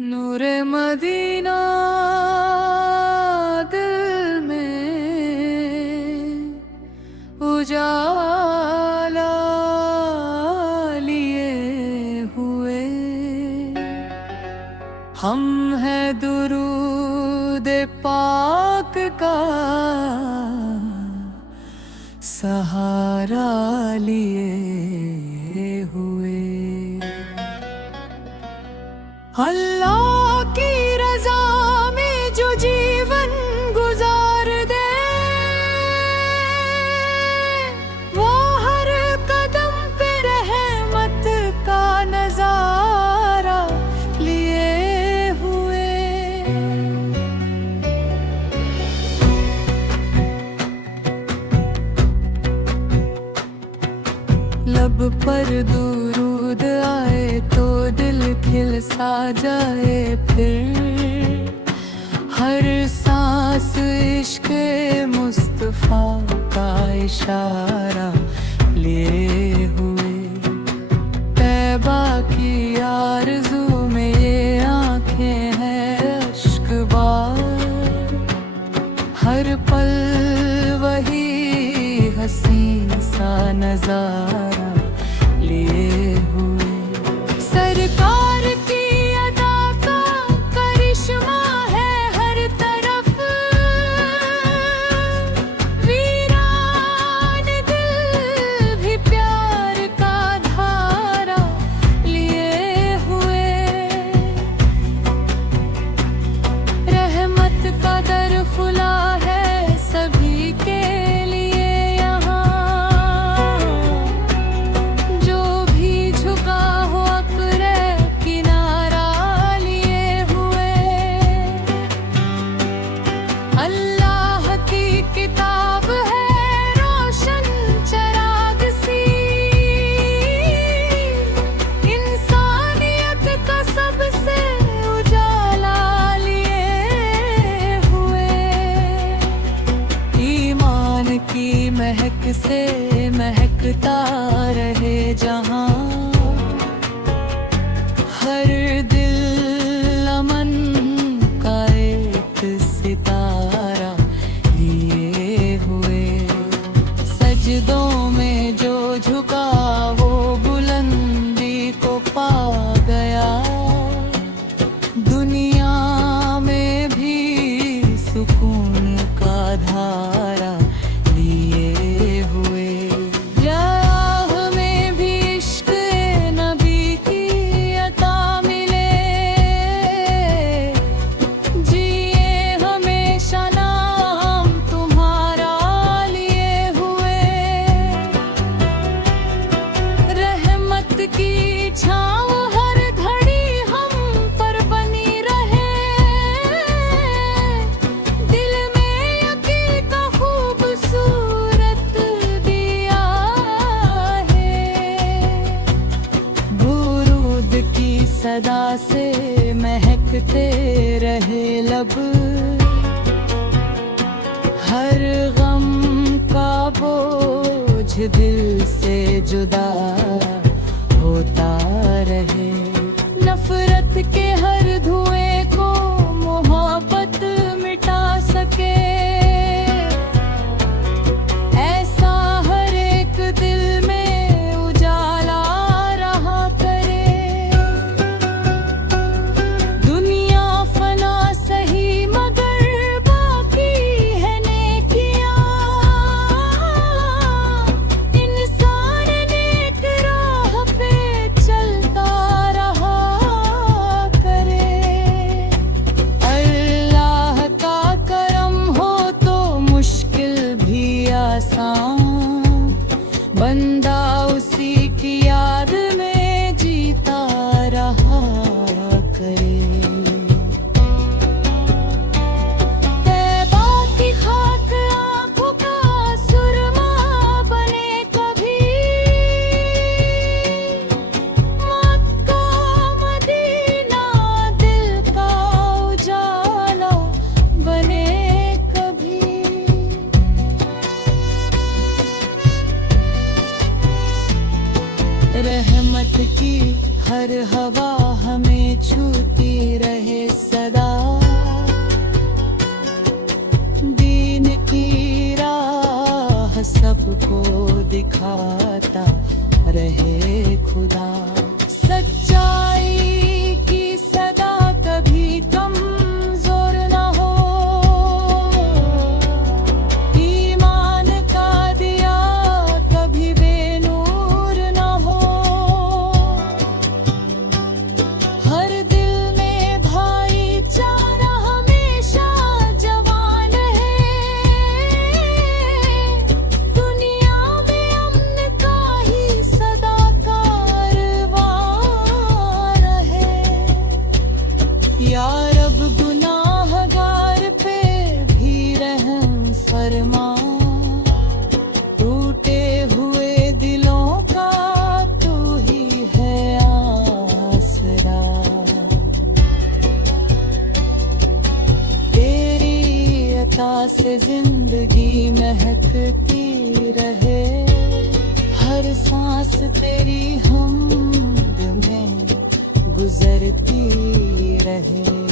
नूरे Medina दिल में उजाला लिए हुए हम हैं दुरूद पाक का सहारा लिए हुए। अल्लाह की रज़ा में जो जीवन गुजार दे वो हर कदम पे रहमत का नजारा लिए हुए। लब पर दुरूद आए तो दिल खिल सा जाए, फिर हर सांस इश्क़ मुस्तफ़ा का इशारा लिए हुए। तैबा की आरज़ू में ये आँखें हैं अश्कबार, हर पल वही हसीन सा नज़ारा लिए हुए। सरकार की अदा का करिश्मा है हर तरफ, वीरान दिल भी प्यार का धारा लिए हुए। रहमत का दर खुला है सभी के महक से महकता रहे जहां, हर दिल अमन का एक सितारा लिए हुए। सजदों में जो झुका वो बुलंदी को पा गया, दुनिया में भी सुकून का धारा की छाँव हर घड़ी हम पर बनी रहे। दिल में यकीन का खूबसूरत दिया है। बुरूद की सदा से महकते रहे लब, हर गम का बोझ दिल से जुदा होता रहे। नफरत के हर धुएं को मोहब्बत मिटा सके, ऐसा हर एक दिल में उजाला रहा करे। दुनिया फना सही मगर बाकी है नेकियां, इंसान नेक राह पे चलता रहा करे। अल्लाह का करम हो तो मुश्किल भी आसान, बंदा उसी की याद में जीता रहा करे। तैबा की खाक आँखों का सुरमा बने कभी, मक्का मदीना दिल का उजाला बने कभी। रहमत की हर हवा हमें छूती रहे। या रब गुनाहगार पे भी रहम फरमा, टूटे हुए दिलों का तू ही है आसरा। तेरी अता से जिंदगी महकती रहे, हर सांस तेरी हमद में गुजरती रहे।